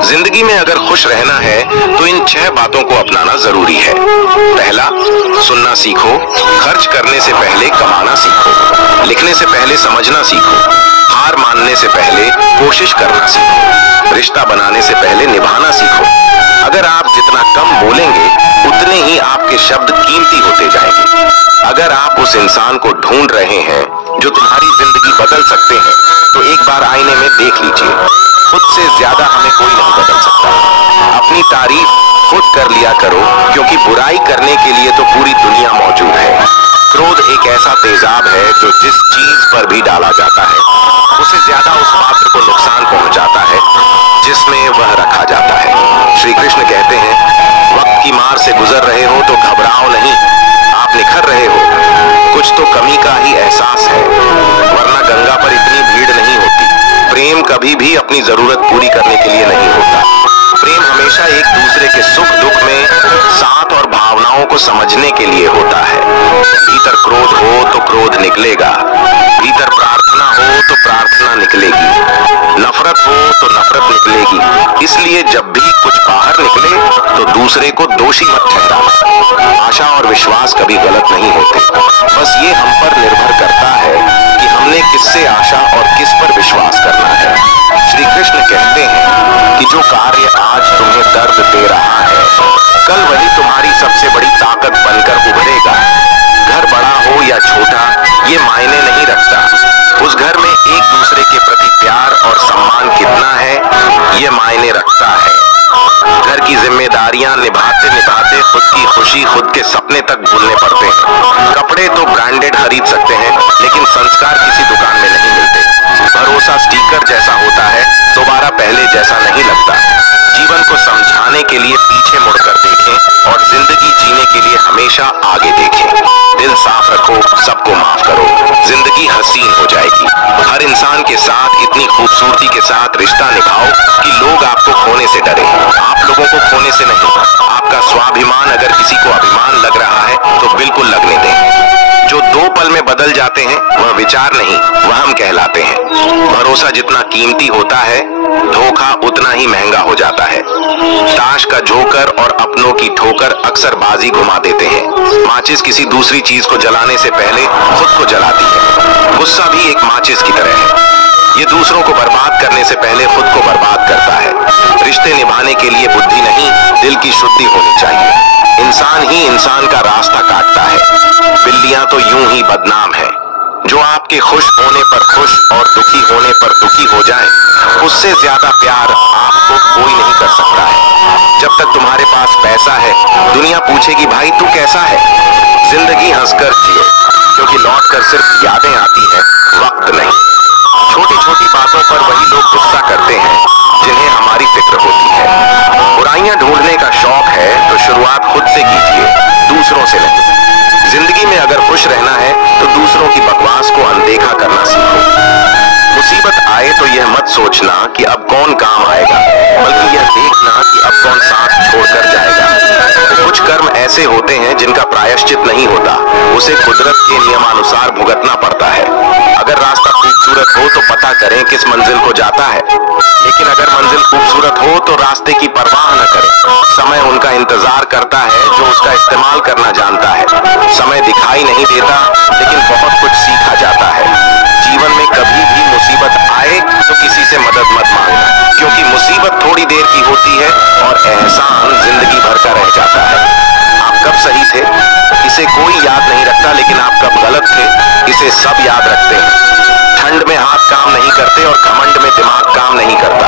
जिंदगी में अगर खुश रहना है तो इन 6 बातों को अपनाना जरूरी है। पहला, सुनना सीखो, खर्च करने से पहले कमाना सीखो, लिखने से पहले समझना सीखो, हार मानने से पहले कोशिश करना सीखो, रिश्ता बनाने से पहले निभाना सीखो। अगर आप जितना कम बोलेंगे उतने ही आपके शब्द कीमती होते जाएंगे। अगर आप उस इंसान को ढूंढ रहे हैं जो तुम्हारी जिंदगी बदल सकते हैं तो एक बार आईने में देख लीजिए। खुद से ज्यादा हमें कोई नहीं बदल सकता। अपनी तारीफ खुद कर लिया करो, क्योंकि बुराई करने के लिए तो पूरी दुनिया मौजूद है। क्रोध एक ऐसा तेजाब है जो जिस चीज पर भी डाला जाता है उसे ज्यादा उस पात्र को नुकसान पहुंचाता है जिसमें वह रखा जाता है। श्री कृष्ण कहते हैं, वक्त की मार से गुजर रहे हो तो घबराओ नहीं, आप निखर रहे हो, कुछ तो कमी का ही एहसास है, वरना गंगा पर इतनी भीड़ नहीं होती। प्रेम कभी भी अपनी जरूरत पूरी करने के लिए नहीं होता। प्रेम हमेशा एक दूसरे के सुख दुख में साथ और भावनाओं को समझने के लिए होता है। भीतर क्रोध हो तो क्रोध निकलेगा, भीतर प्रार्थना हो तो प्रार्थना निकलेगी, नफरत हो तो नफरत निकलेगी। इसलिए जब भी कुछ बाहर निकले तो दूसरे को दोषी मत ठहराओ। आशा और विश्वास कभी गलत नहीं होते, बस ये हम पर निर्भर करता है कि हमने किससे आशा और किस पर विश्वास करना है। श्री कृष्ण कहते हैं कि जो कार्य आज तुम्हें दर्द दे रहा है कल वही तुम्हारी सबसे बड़ी ताकत बनकर उभरेगा। घर बड़ा हो या छोटा ये मायने नहीं रखता, उस घर में एक दूसरे के प्रति प्यार और सम्मान कितना है ये मायने रखता है। घर की जिम्मेदारियां निभाते निभाते खुद की खुशी, खुद के सपने तक भूलने पड़ते हैं। कपड़े तो ब्रांडेड खरीद सकते हैं लेकिन संस्कार किसी दुकान में नहीं मिलते। भरोसा स्टिकर जैसा होता है, दोबारा पहले जैसा नहीं लगता। जीवन को समझाने के लिए पीछे मुड़कर देखें और जिंदगी जीने के लिए हमेशा आगे देखें। दिल साफ रखो, सबको माफ करो, जिंदगी हसीन हो जाएगी। हर इंसान के साथ इतनी खूबसूरती के साथ रिश्ता निभाओ कि लोग आपको खोने से डरे, आप लोगों को खोने से नहीं। आपका स्वाभिमान अगर किसी को अभिमान लग रहा है तो बिल्कुल लगने दें। जो 2 पल में बदल जाते हैं वह विचार नहीं, वहम कहलाते हैं। भरोसा जितना कीमती होता है धोखा उतना ही महंगा हो जाता है। ताश का जोकर और अपनों की ठोकर अक्सर बाजी घुमा देते हैं। माचिस किसी दूसरी चीज को जलाने से पहले खुद को जलाती है। गुस्सा भी एक माचिस की तरह है, ये दूसरों को बर्बाद करने से पहले खुद को बर्बाद करता है। रिश्ते निभाने के लिए बुद्धि नहीं, दिल की शुद्धि होनी चाहिए। इंसान ही इंसान का रास्ता काटता है। बिल्लियां तो यूं ही बदनाम है। जो आपके खुश होने पर खुश और दुखी होने पर दुखी हो जाए, उससे ज्यादा प्यार आपको कोई नहीं कर सकता है। जब तक तुम्हारे पास पैसा है दुनिया पूछेगी, भाई तू कैसा है। जिंदगी हंसकर जियो, क्योंकि लौटकर सिर्फ यादें आती हैं, वक्त नहीं। छोटी छोटी बातों पर वही लोग गुस्सा करते हैं जिन्हें हमारी फिक्र होती है। बुराइयां ढूंढने का शौक है तो शुरुआत खुद से कीजिए, दूसरों से नहीं। जिंदगी में अगर खुश रहना है तो दूसरों की बकवास को अनदेखा करना सीखो। मुसीबत आए तो यह मत सोचना कि अब कौन काम आएगा, बल्कि यह देखना कि अब कौन साथ छोड़कर जाएगा। कुछ कर्म ऐसे होते हैं जिनका प्रायश्चित नहीं होता, उसे कुदरत के नियमानुसार भुगतना पड़ता है। अगर रास्ता खूबसूरत हो तो पता करें किस मंजिल को जाता है, लेकिन अगर मंजिल खूबसूरत हो तो रास्ते की परवाह न करें। समय उनका इंतजार करता है जो उसका इस्तेमाल करना जानता है। समय दिखाई नहीं देता लेकिन बहुत कुछ सीखा जाता है। जीवन में कभी भी मुसीबत आए तो किसी से मदद मत मांगना, क्योंकि मुसीबत थोड़ी देर की होती है और एहसान जिंदगी भर का रह जाता है। आप कब सही थे इसे कोई याद नहीं रखता, लेकिन आप कब गलत थे इसे सब याद रखते हैं। ठंड में हाथ काम नहीं करते और घमंड में दिमाग काम नहीं करता।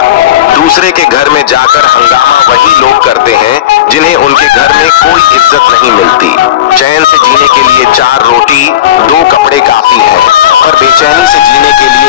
दूसरे के घर में जाकर हंगामा वही लोग करते हैं जिन्हें उनके घर में कोई इज्जत नहीं मिलती। चैन से जीने के लिए 4 रोटी 2 कपड़े काफी है, पर बेचैनी से जीने के लिए